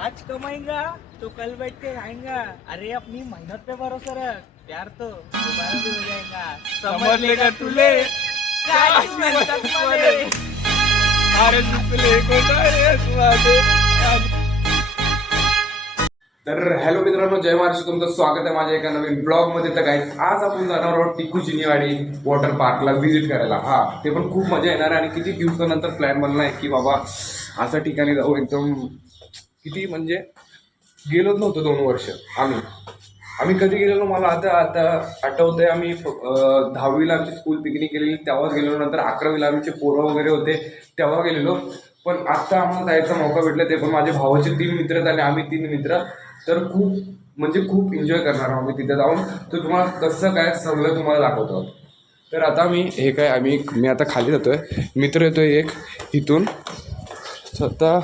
आज कमाएगा तो कल बैठ के खाएगा। अरे अपनी मेहनत पे भरोसा रख, प्यार तो दोबारा भी हो जाएगा। समझ लेगा तुले काय म्हणतात मले। अरे तुले कोणता रे स्वादे। तर हॅलो मित्रांनो, जय महाराष्ट्र, तुमचं स्वागत आहे माझ्या एका नवीन ब्लॉग मध्ये। तर गाईस आज आपण जाणार आहोत टिकू चिनीवाडी वॉटर पार्कला व्हिजिट करायला। हा ते पण खूप मजा येणार आहे आणि किती दिवसानंतर प्लॅन बनला आहे की बाबा अशा ठिकाणी जाऊ। एकदम किती म्हणजे गेलोच नव्हतो 2 वर्ष आम्ही कधी गेलेलो मला आता आठवतंय। आम्ही 10वीला आमची स्कूल पिकनिक गेलेली तेव्हाच गेलेलो, नंतर 11वीला आमचे पोरं वगैरे होते तेव्हा गेलेलो। पण आता आम्हाला जायचा मौका भेटला, ते पण माझे भावाचे 3 मित्र झाले, आम्ही 3 मित्र। तर खूप एन्जॉय करणार आहोत आम्ही तिथे जाऊन। तर तुम्हाला कसं काय सगळं तुम्हाला दाखवतो। तर आता मी आता खाली जातोय, मित्र येतोय एक इथून स्वतः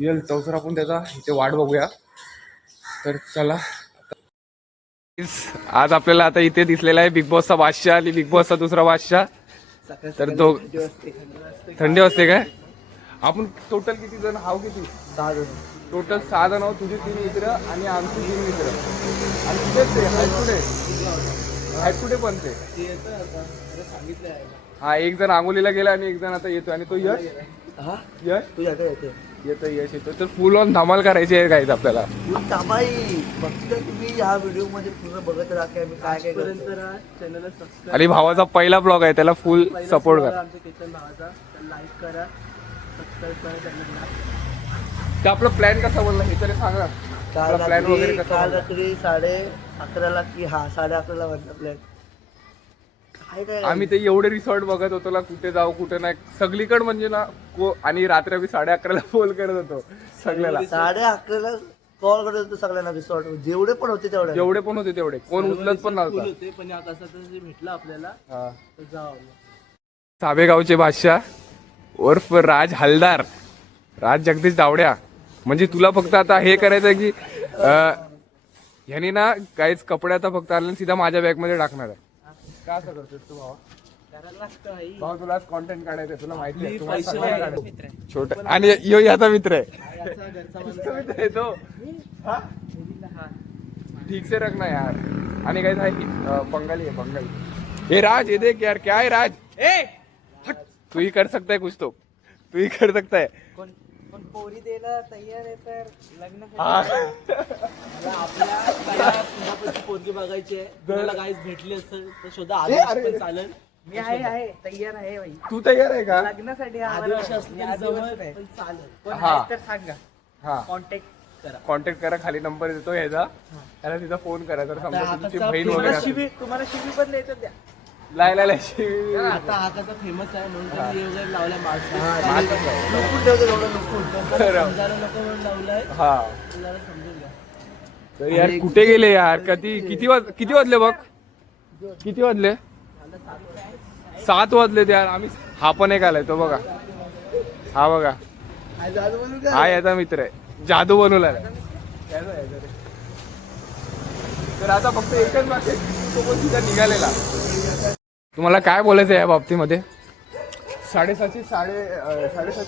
येईल तर आपण त्याचा इथे वाट बघूया। तर चला, आज आपल्याला आता इथे दिसलेला आहे बिग बॉसचा बादशाह आणि बिग बॉसचा दुसरा बादशाह। तर थंडी वाजते काय? आपण टोटल किती जण आहोत? किती? 6 जण। टोटल 6 जण आहोत, तुझे 3 मित्र आणि आमचे 3 मित्र। आणि तिथेच ते हायकुडे पण ते सांगितलं आहे। हा, एक जण आंघोलीला गेला आणि एक जण आता येतोय। आणि तो यश तू येते यश येतो। तर फुल ऑन धमाल करायची आहे गाईज आपल्याला। फक्त तुम्ही ह्या व्हिडिओ मध्ये पूर्ण बघत राहा की आम्ही काय काय करतो। चॅनलला सबस्क्राइब आणि भावाचा पहिला ब्लॉग आहे, त्याला फुल सपोर्ट करा। आमच्या किचन भावाचा लाईक करा, सबस्क्राइब करा चॅनलला। तर आपला प्लॅन कसा बोलला हे तरी सांगा। आपला प्लॅन वगैरे कसा काल बोलला? रात्री 11:30ला की 11:30ला वाजता प्लॅन काय आम्ही ते एवढे रिसॉर्ट बघत होतो ना, कुठे जाऊ कुठे नाही सगळीकडे म्हणजे ना आणि रात्री आम्ही 11:30ला फोन करत होतो सगळ्याला। 11:30ला कॉल करत होतो सगळ्यांना रिसॉर्ट, जेवढे पण होते तेवढे कोण उचलत पण नव्हता। होते पण आता असं भेटलं आपल्याला तर जाऊ। साबेगावचे बादशाह उर्फ राज हलदार, राज जगदीश दावड्या। म्हणजे तुला फक्त आता हे करायचं की ह्यानी ना काहीच कपडे आता फक्त आणले सीधा माझ्या बॅग मध्ये टाकणार आहे। का असं करतोस तू भावा? भाऊ तुला कॉन्टेंट काढायचं, तुला माहिती आहे छोटा। आणि यो याचा मित्र आहे तो। ठीक से रखना यार। आणि काय बंगाली आहे हे राज, ये देख यार क्या है राज। तू ही कर सकता है कुछ, तो तू ही कर सकता है। पण पोरी द्यायला तयार आहे तर लग्न पोरगी बघायची आहे। तुला गाईस भेटली असेल तर शोधा, आदिवासी पण चालेल। मी आहे तयार आहे भाई। तू तयार आहे का लग्नासाठी? आदिवासी असले पण चालेल, पण हा. आहे तर सांगा, हा कॉन्टॅक्ट करा, खाली नंबर देतो ह्याचा, त्याला तिचा फोन करा। तर समजा तुमची बहीण वगैरे असेल. तुम्हाला शिवी पण द्यायचं द्या। लाय आता हा कसा फेमस आहे म्हणून हे वगैरे लावलाय नको म्हणून लावलाय। हा तुम्हाला समजून घ्या। तर यार कुठे गेले यार? किती वाजले बघ? किती वाजले? 7 वाजले यार। आम्ही हा पण एक आलाय, तो बघा, हा बघा, हा याचा मित्र आहे, जादू बनवला। तर आता फक्त एकच बाकी, तो पण तिथं निघालेला। तुम्हाला काय बोलायचं या बाबतीमध्ये? 7:30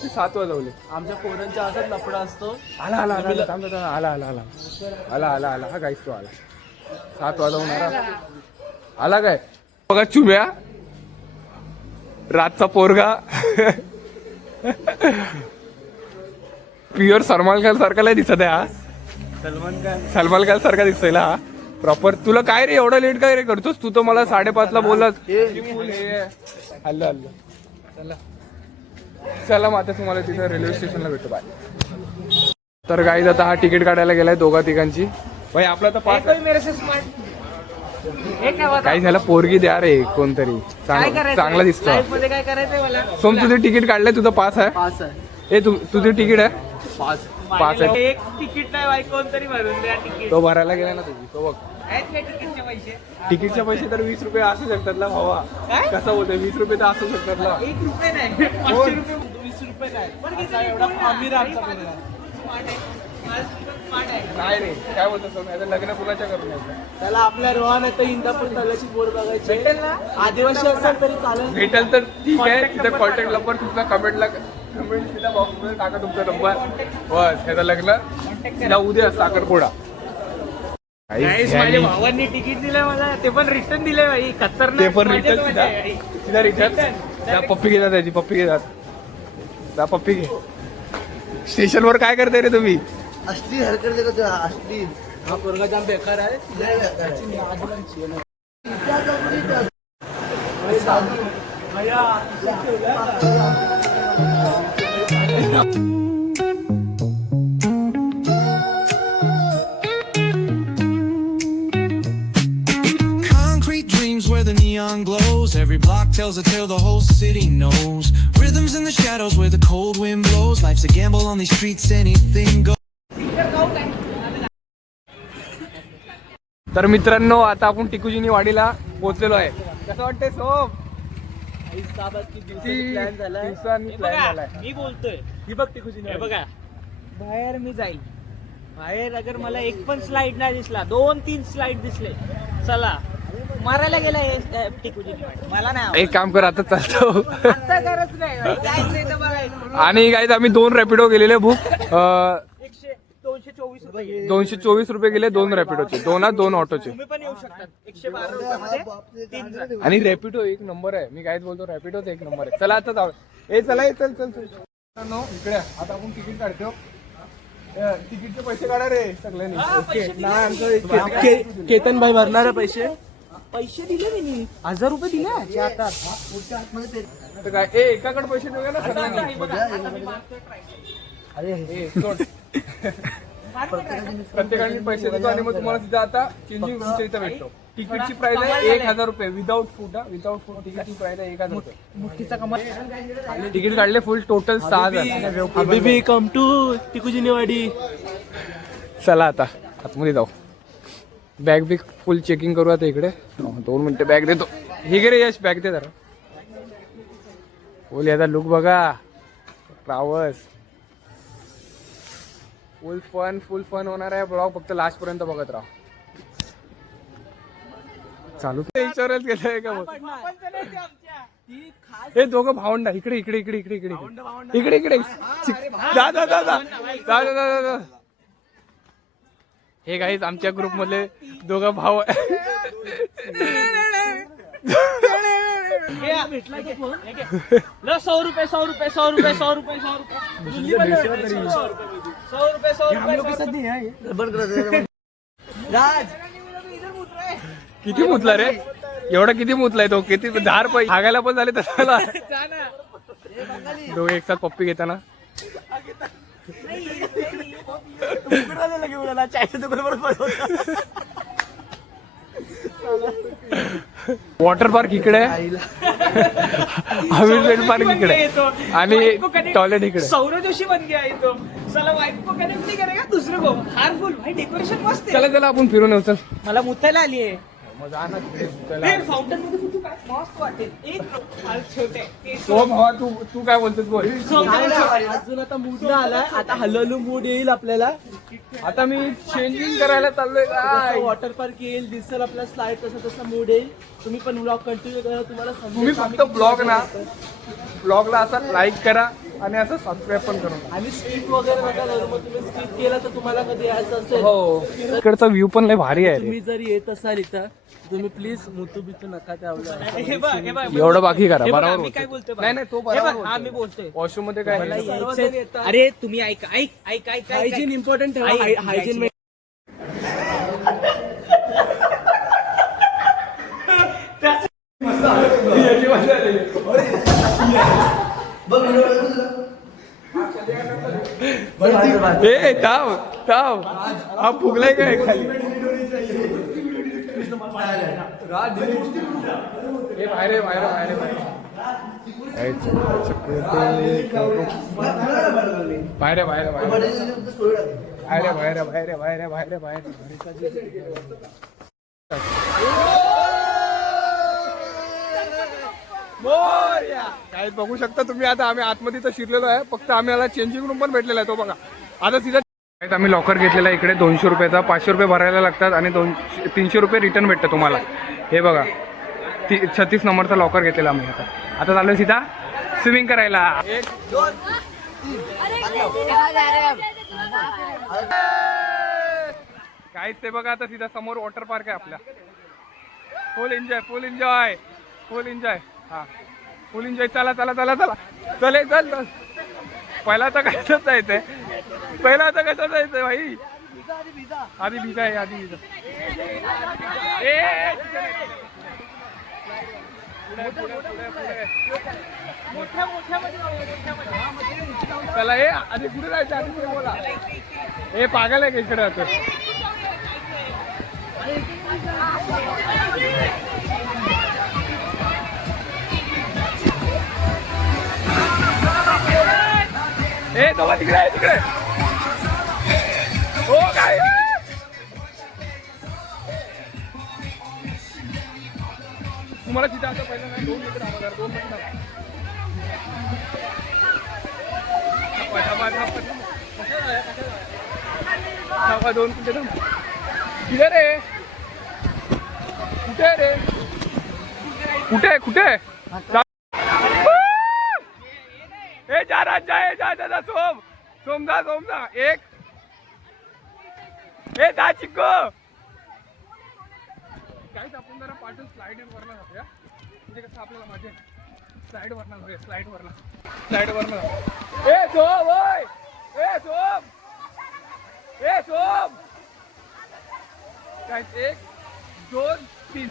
7 वाजवले। आमच्या पोरांच्या असाच लफडा असतो। आला हा गाईस तो आला। 7 वाजवणारा आला काय बघा, चुम्या रातचा पोरगा प्युअर सलमान खान सारखा दिसत आहे हा। सलमान खान सारखा दिसतोय ना हा प्रॉपर। तुला काय रे एवढा लेट काय रे करतोस तू? तर मला 5:30ला बोललास। हल्ल चला मग आता तुम्हाला तिथं रेल्वे स्टेशनला भेटतो, बाय। तर गाईज आता हा तिकीट काढायला गेलाय 2-3 भाई। आपला तर पास काही झालं, पोरगी द्या रे कोणतरी चांगला दिसतो। काय करायचंय मला? सोम तुझे तिकीट काढलंय, तुझं पास आहे? पास आहे। तुझे तिकीट आहे? पास आहे। एक तिकीट नाही बाई, कोणतरी भरून द्या तिकीट। तो भरायला गेला ना तुझी, तो बघ तिकीटचे पैसे। तिकीटचे पैसे तर 20 रुपये असू शकतात ना भावा। कसं होतं 20 रुपये तर असू शकतात ना। 1 रुपये नाही, 500 रुपये, 20 रुपये नाही। एवढा आमिर आमचा पोरगा नाही रे, काय बोलतो लग्न कुणाच्या करून त्याला आपल्या रोहन तर इंदापूर तलाची बोर बघायची। आदिवासी असेल तरी चालेल, भेटेल तर ठीक आहे। तिथे कॉन्टॅक्ट नंबर तुमचा कमेंटला सीधा बॉक्समध्ये टाका तुमचा नंबर. बस ह्याचं लग्न सीधा उद्या साखरपुडा. Guys, माझ्या भावांनी तिकीट दिलंय मला, ते पण रिटर्न दिलंय भाई. खतरनाक. ते पण मजेत रिटर्न मजा आहे. सीधा रिटर्न. त्या पप्पी घेतात त्याची पप्पी घेतात. जा पप्पी घे. स्टेशनवर काय करते रे तुम्ही? असली हरकत देखो तो असली हा पोरगा जाम बेकार आहे. लय बेकार आहे. Concrete dreams where the neon glows. Every block tells a tale the whole city knows. Rhythms in the shadows where the cold wind blows. Life's a gamble on these streets, anything goes. तर मित्रांनो आता आपण टिकुजीनी वाडीला पोहोचलेलो आहे. कसं वाटतंय सोम? Plan झालाय. दिवसांनी प्लॅन झालाय. मी बोलतोय ही बघ टिकूची हे बघा. बाहेर मी जाईल, बाहेर अगर मला एक पण स्लाइड नाही दिसला, 2-3 स्लाइड दिसले, चला मारायला गेलाय टिकूची. मला नाही एक काम कर आता चालतो. आता गरज नाही, जायचंय तर बघायचं. आणि गाईज आम्ही 2 रॅपिडो गेलेले बुक. 224 रुपये. 224 रुपये गेले 2 रॅपिडोचे, 2 ऑटोचे. तुम्ही पण येऊ शकतात. 112 रुपयामध्ये 3 जण. आणि रॅपिडो एक नंबर आहे. मी काहीच बोलतो रॅपिडोच एक नंबर आहे. चला आता जाऊ. चला चल चल चल. इकडे आता आपण तिकीट काढतो. तिकीटचे पैसे काढा रे सगळ्यांनी. केतन भाई भरणार आहे पैसे. पैसे दिले मी 1000 रुपये दिले आता. तर काय एकाकडे पैसे देऊया ना सगळ्यांनी. अरे सोड. प्रत्येकाने पैसे देतो आणि मग तुम्हाला तिथे आता चेंजिंग तुमच्या इथं भेटतो. तिकीटची प्राइस आहे 1000 रुपये विदाउट फूड. विदाउट फूड तिकीटची प्राइस आहे 1000 रुपये. मुठीचा कमाल. तिकीट काढले फुल टोटल 6000. अभी कम टू टिकुजी निवाडी. चला आता आतमध्ये जाऊ. बॅग बी फुल चेकिंग करू आता इकडे. 2 मिनिटं बॅग देतो. हे गे रे यश बॅग दे जरा. फुल याचा लुक बघा. ट्रॅव्हल्स फुल फन होणार आहे. ब्लॉग फक्त लास्ट पर्यंत बघत राहा. चालू इन्शुरन्स गेलाय का बघ. हे दोघं भावंड इकडे इकडे इकडे इकडे इकडे इकडे इकडे जा जा जा जा जा जा जा. हे गाईज आमच्या ग्रुप मधले दोघं भाव. भेटला 100 रुपये 100 रुपये 100 रुपये 100 रुपये 100 रुपये 100 रुपये. राज किती मुतला रे? एवढा किती मुतलाय तो? किती 10 रुपये हागायला पण झाले तसाला. दोघे एक साथ पप्पी घेताना. वॉटर पार्क इकडे आहे. अम्युजमेंट पार्क इकडे आणि टॉयलेट इकडे. सौरव जोशी बन गया है तो. चला वाइफ को कनेक्ट नहीं करेगा दूसरे को. हारफुल भाई डेकोरेशन मस्त आहे. चला चला आपण फिरून येऊ. चल मला मुतायला आली आहे. चला. फाउंटन मध्ये कुठे काय मस्त वाटेल. एक फार छोटे ते तो भावा तू काय बोलतोस बोल. अजून आता मूड ना आलाय. आता हळूहळू मूड येईल आपल्याला. आता मी चेंजिंग करायला चाललोय. काय वॉटर पार्क येईल, दिसेल आपला स्लाइड, तसा तसा मूड येईल. तुम्ही पण ब्लॉग कंटिन्यू करा. तुम्हाला तुम्ही फक्त ब्लॉगला असा लाईक करा आणि असं सबस्क्राईब पण करा. आणि स्किप वगैरे नका करू. मग तुम्ही स्किप केला तर तुम्हाला कधी यायचं असेल. हो इकडचा व्ह्यू पण लय भारी आहे रे. तुम्ही जर येत असाल इथं तुम्ही प्लीज मुतू बितू नका. हे बघ हे बघ एवढं बाकी करा. हे बघ, बरोबर मी काय बोलतोय बघ. नाही नाही तो हे बघ, बरोबर हा मी बोलतोय. वॉशरूम मध्ये काय मला आहे? यायचंय. येतात. अरे तुम्ही ऐक ऐक ऐक ऐक हायजीन इम्पॉर्टंट ठेवा. हायजीन ए थांब हा फुगलाय काय खाली? ए बाहेर बाहेर बाहेर बाहेर बाहेर बाहेर बाहेर बाहेर बाहेर काय बघू शकता तुम्ही. आता आम्ही आतमध्ये तर शिरलेलो आहे. फक्त आम्ही याला चेंजिंग रूम पण भेटलेला आहे. तो बघा आता सीधा आम्ही लॉकर घेतलेला आहे इकडे 200 रुपयाचा. 500 रुपये भरायला लागतात आणि 300 रुपये रिटर्न भेटतं तुम्हाला. हे बघा 36 नंबरचा लॉकर घेतलेला आम्ही. आता चालू सीधा स्विमिंग करायला. काहीच ते बघा आता सीधा समोर वॉटर पार्क आहे आपल्या. फुल एन्जॉय फुल एन्जॉय फुल एन्जॉय. हा फुल एन्जॉय. चला चला चला चला चल चल. पहिला आता कसं जायचंय भाई. आधी भिजा आहे आधी भिजा. चला हे आधी पुढे जायचं आधी पुढे बोला. हे पागल आहे का इकडे आता. हे दोघा तिकडे तिकडे. हो काय तुम्हाला तिथे आता पहिलं नाही 2 मिनिट थांबा 2 मिनिट थांबा 2 मिनिट थांबा. किधर रे कुठे रे कुठे कुठे हे जा जा सोम जा एक हे जा चिक्को. काहीच आपण जरा पाठवून स्लाइड वरला जाऊया. म्हणजे कसं आपल्याला मजा स्लाइड वरला. ए सोम ओय ए सोम काय 1 2 3.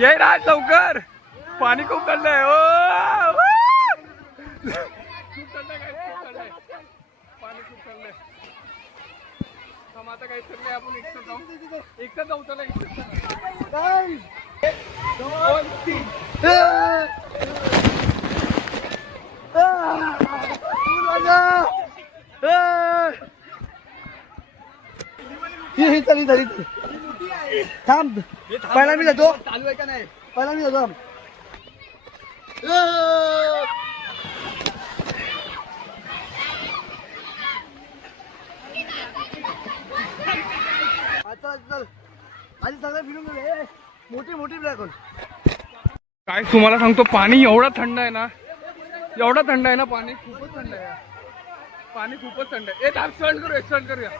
ये राज लवकर पाणी खूप थंडय. पाणी खूप थंडय. हम आता काही चाललंय आपण एकसाथ जाऊ चला. चली थांब. पहिला मी जातो. चालू आहे का नाही. पहिला मी जातो. चल आधी सगळं फिरून गेले. मोठी ब्लॅक होल. काय तुम्हाला सांगतो पाणी एवढं थंड आहे ना पाणी खूपच थंड आहे. पाणी खूपच थंड आहे. एक्सटेंड करूया.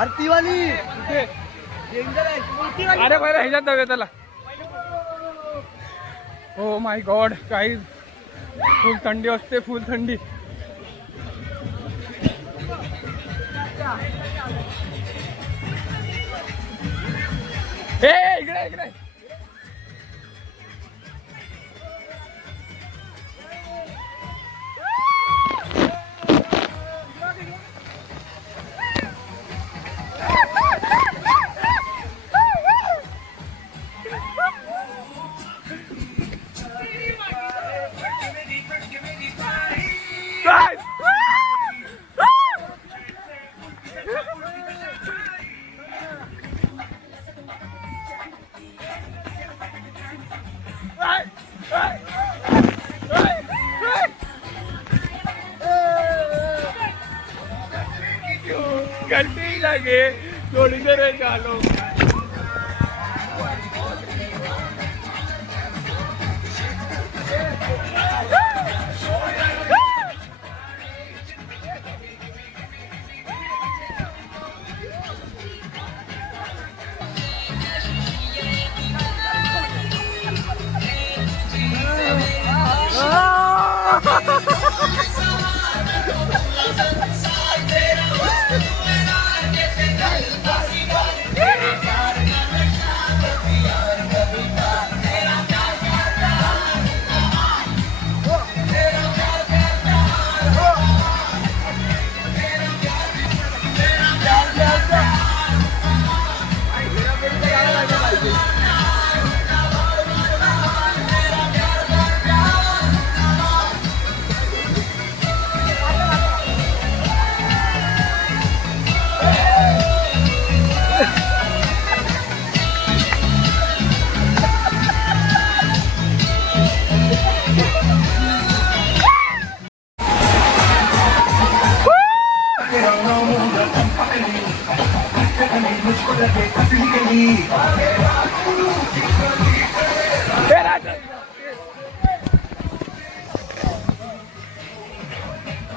आरती वाली अरे पहिला ह्याच्यात जाऊया त्याला. हो माय गॉड काही फुल थंडी असते फुल थंडी. इकडे करते लगे थोड़ी देर चालो.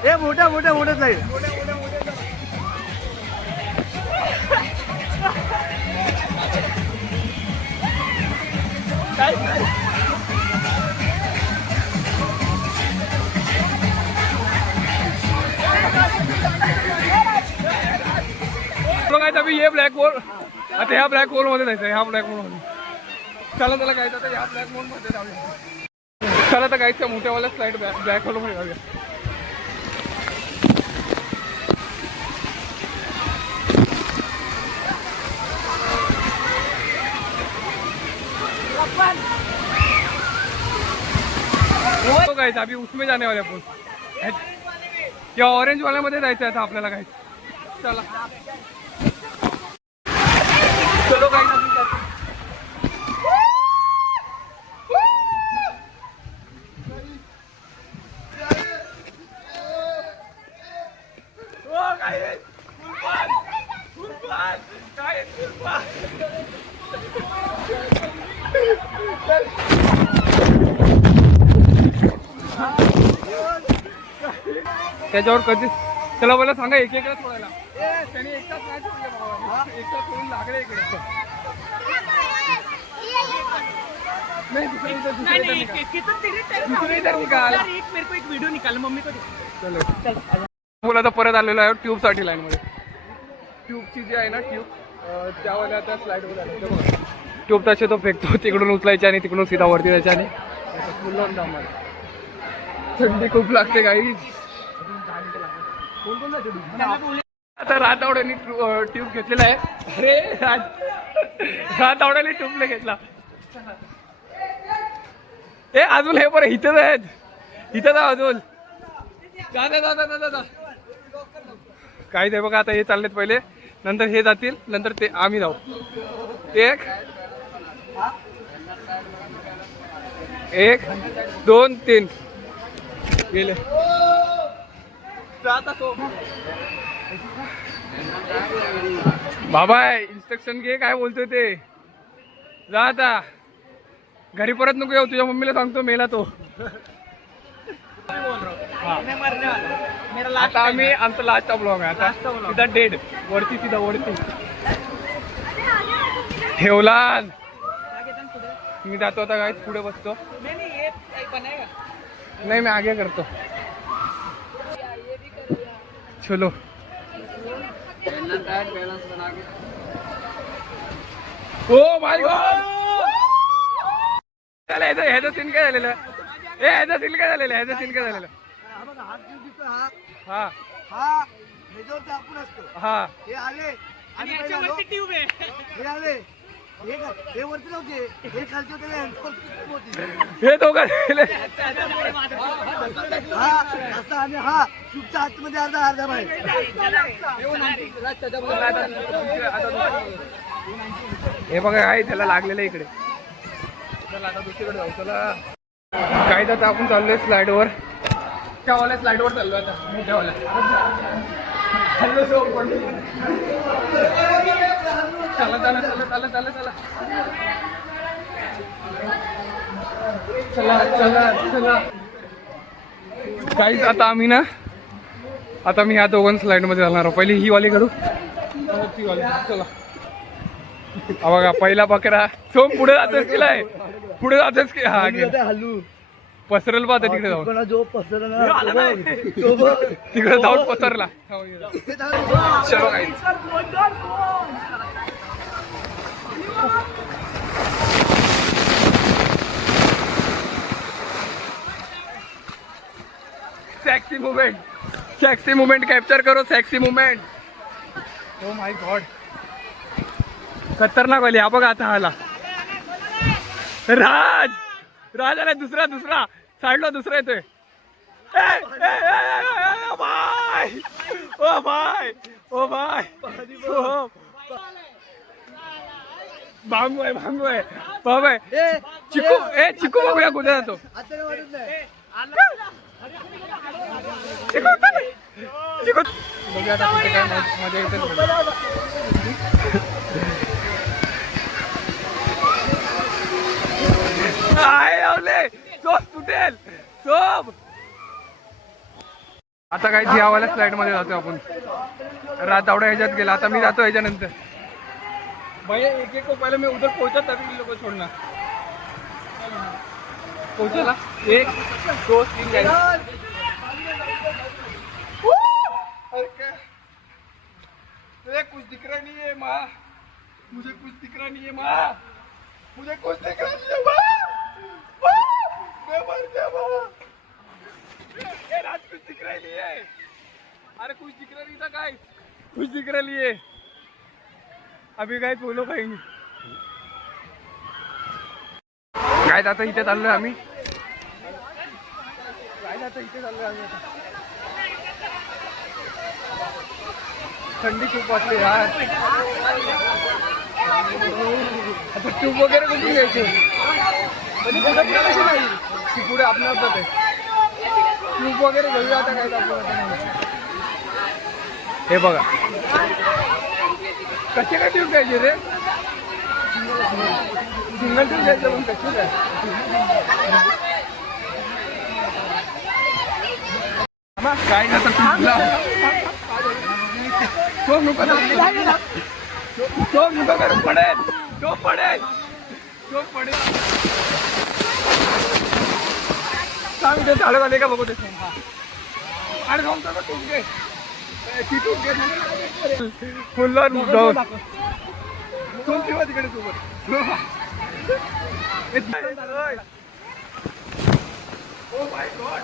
हे मोठ्या मोठ्या मोठ्या साईड बघायचं अभी ये ब्लॅक होल आता ह्या ब्लॅक होल मध्ये जायचं ह्या ब्लॅक होल मध्ये चला त्याला काय तर ह्या ब्लॅक होल मध्ये जाऊया चला तर गायच्या मोठ्यावाल्या स्लाइड ब्लॅक होल मध्ये जाऊया तो गायचं अभी उसमें जाने वाले आपण या ऑरेंज वाल्यामध्ये जायचं आता आपल्याला काय चला चलो गाइस अभी जाते ओ गाइस फुटबॉल गाइस त्याच्यावर कधी चला मला सांगा एक एकला सोडायला त्यांनी एकटाच नाही सोडले बाबा एकटा सोडून लागले इकडे नाही दुसरे इधर निकाल एक व्हिडिओ निकाल मम्मी को चलो बोला आता परत आलेलो आहे ट्यूब साठी लाईन मध्ये ट्यूबची जी आहे ना ट्यूब त्यावाल्या त्या स्लाइड वर आले बघा ट्यूब तसे तो फेकतो तिकडून उचलायचे आणि तिकडून सीधा वरती जायचे आणि फुल थंडी खूप लागते काही आता रातआवड्याने ट्यूब घेतलेला आहे अरे रातआवड्याने ट्यूबने घेतला ए अजून हे बरं इथंच आहेत इथं जा अजून जा काय ते बघा आता हे चाललेत पहिले नंतर हे जातील नंतर ते आम्ही जाऊ एक दोन तीन गेले बाबा इन्स्ट्रक्शन घे काय बोलतोय ते जा आता घरी परत नको येऊ तुझ्या मम्मीला सांगतो मेला तो आता आम्ही आमचा लास्टचा ब्लॉग आहे आता सीधा डेड वरती सीधा वरती ठेवला मी जातो आता काय पुढे बसतो नाही मैं आगे करतो चलो ओ माय गॉड चला ह्याचा सीन काय झालेलं ह्याचा सीन काय झालेलं हा हा ह्याच्यावरती आपण असतो हा हे आले आणि याच्यावरती ट्यूब आहे हे आले हे वरती नव्हते हे खालचे होते हे दोघं हा असं आणि हा चुपच्या आतमध्ये अर्धा बाहेर हे बघा काय त्याला लागलेलं इकडे चला आता दुसरीकडे जाऊ चला काय आता आपण चाललोय स्लाइडवर त्यावाल्या स्लाइडवर चाललोय आता मोठ्यावाल्या चला चला चला चला चला चला चला चला चला काहीच आता आम्ही ना आता मी ह्या दोघांना स्लाइड मध्ये जाणार आहोत पहिली ही वाली करू ती वाली चला हा बघा पहिला बकरा तो पुढे जातोच केलाय पुढे जातोच की हा हल्लू पसरल पाहता तिकडे जाऊन जो पसरला तिकडे जाऊन पसरला चलो काही सेक्सी मूवमेंट कैप्चर करो sexy movement oh my God खतरनाक वाली हा बघा आता आला राज आला दुसरा साईडला दुसरा येतोय ओ भाई भांगू आहे बाबा चिकू बघूया कुठे जातो बघूया आता तिथे काय मजा येते. तुटेल आता काही यावाल्या फ्लाईट मध्ये जातो आपण. रातवडा ह्याच्यात गेला, आता मी जातो ह्याच्यानंतर. भैया एक एक को पहले मैं उधर पहुंचा तभी लोगों को छोड़ना. पहुंचला 1 2 3 गाइस. मुझे कुछ दिख रहा नहीं है माँ, मुझे कुछ दिख रहा नहीं है माँ, मुझे कुछ दिख रहा नहीं है माँ, मैं मर गया माँ. ये रात कुछ दिख रहा नहीं है. अरे कुछ दिख रहा नहीं था गाइस, कुछ दिख रहा नहीं है. अभी गाइस बोलो खाएंगे गाइस. आता इथे चाललोय आम्ही. गाइस आता इथे चाललोय आम्ही. थंडी खूप वाटली यार. आता ट्यूब वगैरे कुठे घ्यायची म्हणजे पुढे कशी नाही ती पुढे आपल्या आहे. ट्यूब वगैरे घेऊया आता काय आपल्याला. हे बघा कसे काय ट्यूब घ्यायचे रे. सिंगल ट्यूब घ्यायचं पण कशी काय. काय ना ट्यूबला तो नुका कर पडेल. तो पडेल सांग ते झाडं आले का बघू ते. आणि जाऊन तर टूप घे तिथून घे फुल्ला जाऊन तू किंवा तिकडे सोबत. Oh my God.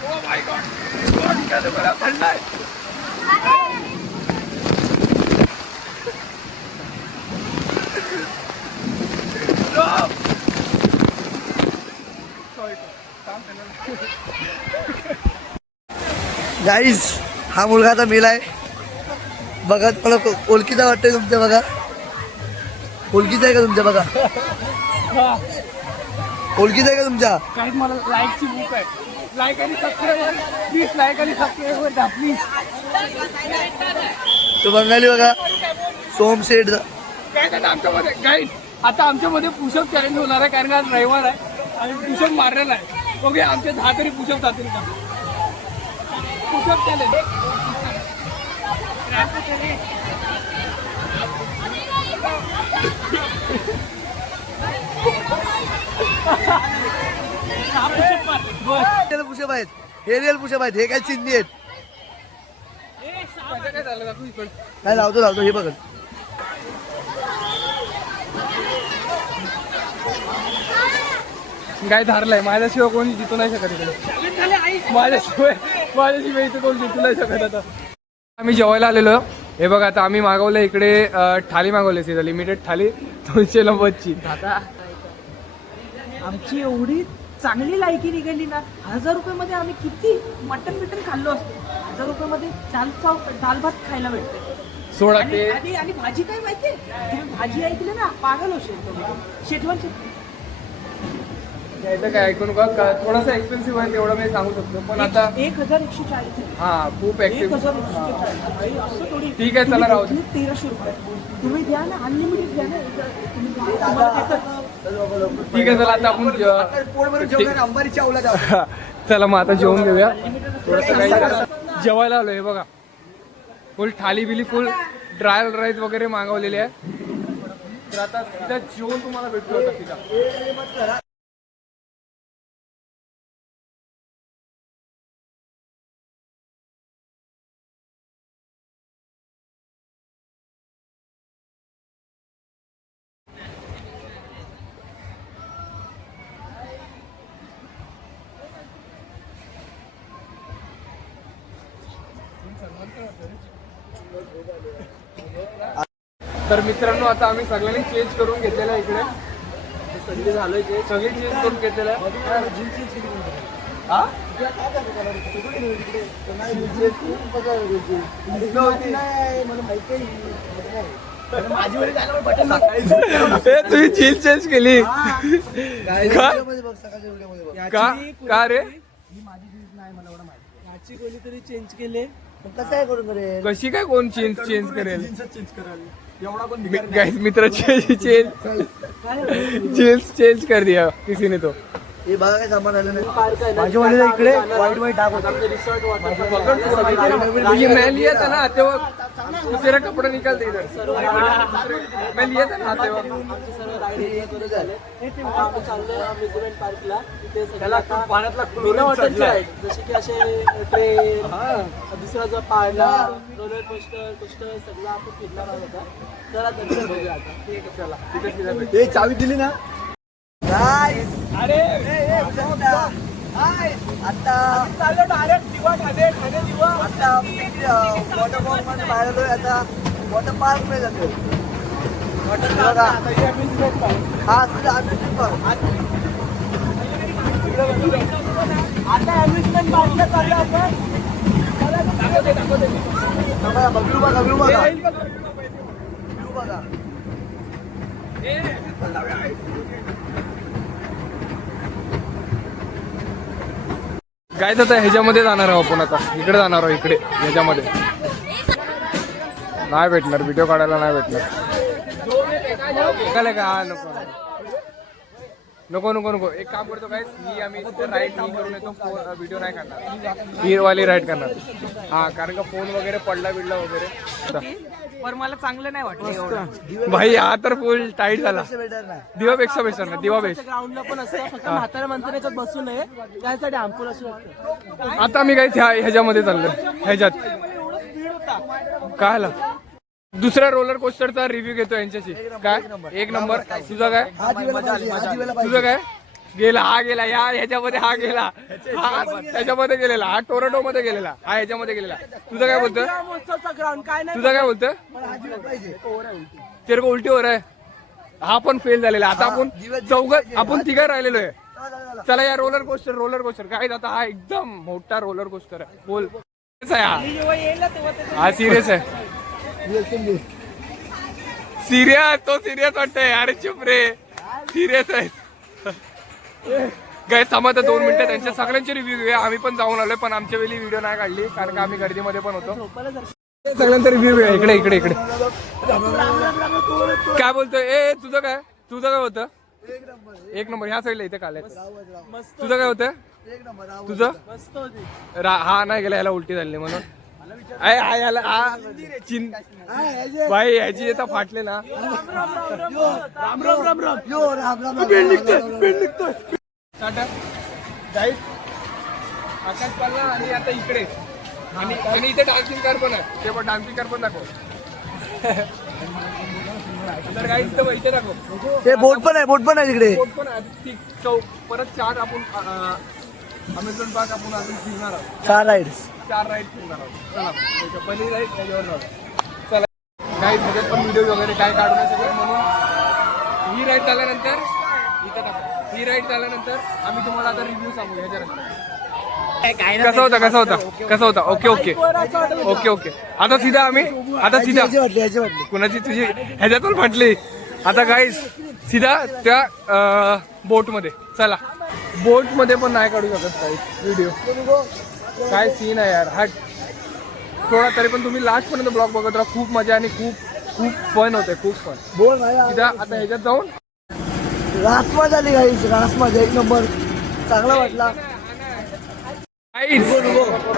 Oh my God! God, कैसे बड़ा ठंडा है. गाईज हा मुलगा आता मेलाय बघा. मला ओळखीचा वाटतंय तुमच्या. बघा ओळखीचा आहे का तुमच्या. बघा ओळखीचा आहे का तुमच्या. काही मला लाईकची बुक आहे. लाईक आणि सबस्क्राईबर प्लीज. लाईक आणि सबस्क्राईबर द्या प्लीज. तो बंगाली बघा सोम शेठ. काय आता आमच्यामध्ये गाईड आता आमच्यामध्ये पुशअप चॅलेंज होणार आहे कारण आज रविवार आहे आणि पुशअप मारलेला आहे. ओके आमचे 10 तरी पुशअप जातील का. पुशअप चॅलेंज पुषप आहेत. हे रिअल पुषप आहेत. हे काय चिंदी आहेत. काय लावतो हे बघ. गाय धारलाय. माझ्याशिवाय कोणी जितू नाही शकत इकडे. माझ्याशिवाय इथे कोणी जितू नाही शकत. आता आम्ही जेवायला आलेलो. हे बघा आता आम्ही मागवलं इकडे थाली मागवली सीधा लिमिटेड थाली 290ची. दादा आमची एवढी चांगली लायकी निघाली ना. 1000 रुपयामध्ये आम्ही किती मटन खाल्लो असतो. 1000 रुपयामध्ये दाल भात खायला भेटते. सोडा आणि ते आणि- आणि भाजी काय माहितीये. तुम्ही भाजी ऐकली ना पागल होशील. शेजवान यायचं काय ऐकून का थोडासा एक्सपेन्सिव्ह आहे तेवढं मी सांगू शकतो. पण आता 1140. हा खूप एक्सपेन्सिव्ह. 1140 असं थोडी. ठीक आहे चला राहू दे. 1300 रुपये तुम्ही द्या ना. अनलिमिटेड द्या ना. तुम्हाला देतात. ठीक आहे चला आता आपण अंबारीच्या अवला चला मग आता जेवून घेऊया. थोडंसं काही जेवायला आलो. हे बघा फुल थाली बिली फुल ड्राय राईस वगैरे मागवलेले आहे. तर आता सीधा जेवून तुम्हाला भेटतो होता सीधा. तर मित्रांनो आता आम्ही सगळ्यांनी चेंज करून घेतलेलं आहे इकडे. सगळी झालोय सगळी चेंज करून घेतलेलं आहे. माझी वेळी झाल्यावर बटन तुम्ही चेंज चेंज केली का रे? याची कोणीतरी चेंज केले कसं आहे करून रे? कशी काय कोण चेंज करेल? चेंज कराल एवढा पण गाइस मित्र चेंज कर दिया किसी ने तो. हे बघा काय सामान आलं नाही. माझ्या वडील इकडे वाईट वाईट डाग होता. ये मैं लिया था ना आते वक्त, तो तेरा कपड़ा निकाल दे इधर. मैं लिया था ना आते वक्त. जसे की असे ट्रेन दुसरा जो पाळणा रोलर कोस्टर सगळं आपण फिरणार आहोत आता. चला दर्शन बघूया आता. ठीक आहे चला. हे चावी दिली ना आता चाललो डायरेक्ट दिवा ठाणे दिवा. आता वॉटर पार्क मध्ये बाहेर आलोय. आता वॉटर पार्क मध्ये जातोय. वॉटर पार्क हा सुद्धा अम्युजमेंट पार्क. आता अम्युजमेंट पार्कला चाललो आपण. व्ह्यू बघा व्ह्यू बघा व्ह्यू बघा. गाइस आता ह्याच्यामध्ये जाणार आहोत आपण. आता इकडे जाणार आहोत. इकडे ह्याच्यामध्ये नाही भेटणार, व्हिडिओ काढायला नाही भेटणार. का नको नको नको एक काम करतो गाइस, ही आम्ही राईड नाही करून येतो. व्हिडिओ नाही करणार, ही वाली राईड करणार. हा कारण का फोन वगैरे पडला वगैरे. पण मला चांगलं नाही वाटलं. भाई हा तर फुल टाईट झाला. दिवापेक्षा बेस्ट ना, दिवा बेस्ट. ग्राउंडला पण असतं, फक्त म्हाताऱ्या माणसाने याच्यात बसू नये त्यासाठी आमपूल असं वाटतं. आता मी काय ह्याच्यामध्ये चाललोय. ह्याच्यात काय आला दुसऱ्या रोलर कोस्टरचा रिव्ह्यू घेतो यांच्याशी. काय एक नंबर. तुझा काय तुझं काय गेला? हा गेला ह्याच्यामध्ये, हा गेला, हा त्याच्यामध्ये गेलेला, हा टोरंटो मध्ये गेलेला, हा ह्याच्यामध्ये गेलेला. तुझं काय बोलतं? तुझं काय बोलतं? तेरे को उलटी हो रहा है. हा पण फेल झालेला. आता आपण तिघं राहिलेलो आहे. चला या रोलर कोस्टर काय आता हा एकदम मोठा रोलर कोस्टर आहे. बोल हा सिरियस आहे. सिरियस वाटतंय. अरे चुप रे, सिरियस आहे. गाइस थांबा तर 2 मिनिटं त्यांच्या सगळ्यांचे रिव्ह्यू घेऊया. आम्ही पण जाऊन आलोय, पण आमच्या वेळी व्हिडिओ नाही काढली कारण का आम्ही गर्दीमध्ये पण होतो. सगळ्यांचा रिव्ह्यू घेऊया. इकडे काय बोलतोय? ए तुझं काय होतं? एक नंबर. ह्या साईडला इथे काल. तुझं काय होतं? तुझं हा नाही गेला, याला उलटी झाली म्हणून. भाई ह्याची आता फाटले ना. आकाश पालना आणि आता इकडे आणि इथे डान्सिंग कार पण आहे. ते पण डान्सिंग कार पण दाखव. तर काही इथे दाखव. ते बोट पण आहे तिकडे. बोट पण आहे. परत 4 आपण अमेझॉन पार्क आपण अजून फिरणार आहोत. 4 राईड्स फिरणार आहोत. चला पहिली राईड त्याच्यावर जाऊ. चला काही सगळ्यात पण व्हिडिओ वगैरे काय काढू नाही शकत म्हणून ही राईड झाल्यानंतर आम्ही तुम्हाला आता रिव्ह्यू सांगू ह्याच्यानंतर. कसा होता? ओके. आता सीधा कुणाची तुझी ह्याच्यातून फाटली. आता गाईस सीधा त्या बोट मध्ये. चला बोट मध्ये पण नाही काढू शकत काही व्हिडिओ. काय सीन आहे यार. हट थोडा तरी पण तुम्ही लास्ट पर्यंत ब्लॉग बघत राहा. खूप मजा आणि खूप फन होते. खूप फन. सीधा आता ह्याच्यात जाऊन रासमा झाली गाईस. रासमा एक नंबर. चांगला वाटला.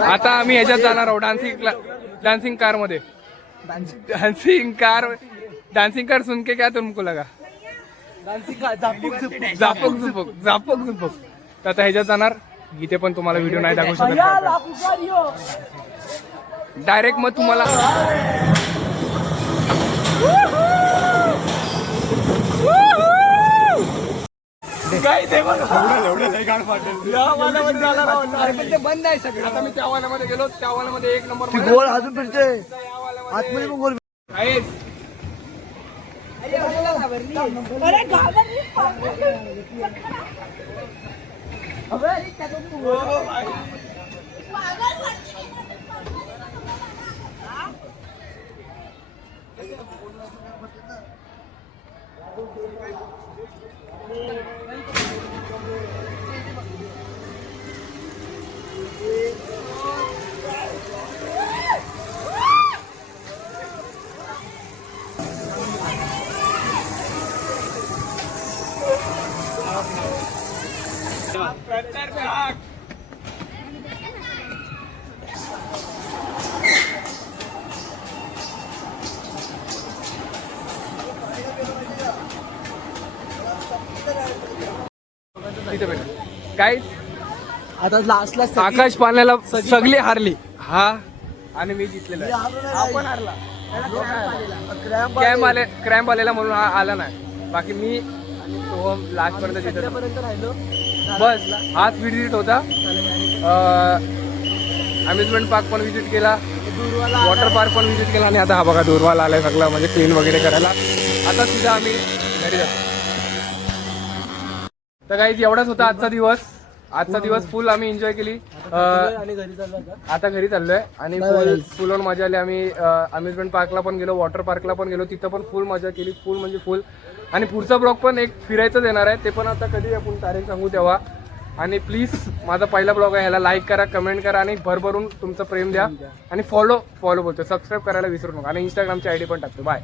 आता आम्ही ह्याच्यात जाणार आहोत डान्सिंग कार मध्ये. डान्सिंग कार सुन के क्या तुमको लगा? झापक झुपक. आता ह्याच्यात जाणार. इथे पण तुम्हाला व्हिडिओ नाही दाखवू शकत डायरेक्ट. मग तुम्हाला बंद आहे सगळं. आता मी त्या वाल्यामध्ये गेलो. त्या वाल्यामध्ये एक नंबर गोल अजून फिरते आतमध्ये पण गोल. तिथे भेटेल गाईज. आता लास्टला आकाश पाण्याला सगळी हारली, हा आणि मी जिंकलेलो आहे. आपण हारला. क्रॅम्प आलेला म्हणून हा आला नाही. बाकी मी आणि सोहम लास्ट पर्यंत जिंकलो. राहिलो. बस हाच विजिट होता. अम्युजमेंट पार्क पण विजिट केला, वॉटर पार्क पण विजिट केला आणि आता हा बघा दूरवाला आलाय सगळं म्हणजे क्लीन वगैरे करायला. आता सुद्धा आम्ही घरी जातो. तर काही एवढाच होता आजचा दिवस. आजचा दिवस फुल आम्ही एन्जॉय केली. आणि घरी चाललो आता घरी चाललोय आणि फुल ऑन मजा आली. आम्ही अम्युजमेंट पार्कला पण गेलो, वॉटर पार्कला पण गेलो, तिथं पण फुल मजा केली, फुल म्हणजे फुल. आणि पुढचा ब्लॉग पण एक फिरायचंच येणार आहे, ते पण आता कधी आपण तारीख सांगू तेव्हा. आणि प्लीज माझा पहिला ब्लॉग आहे, ह्याला लाईक करा, कमेंट करा आणि भरभरून तुमचं प्रेम द्या. आणि फॉलो बोलतो, सबस्क्राईब करायला विसरू नका. आणि इंस्टाग्रामची आयडी पण टाकतो. बाय.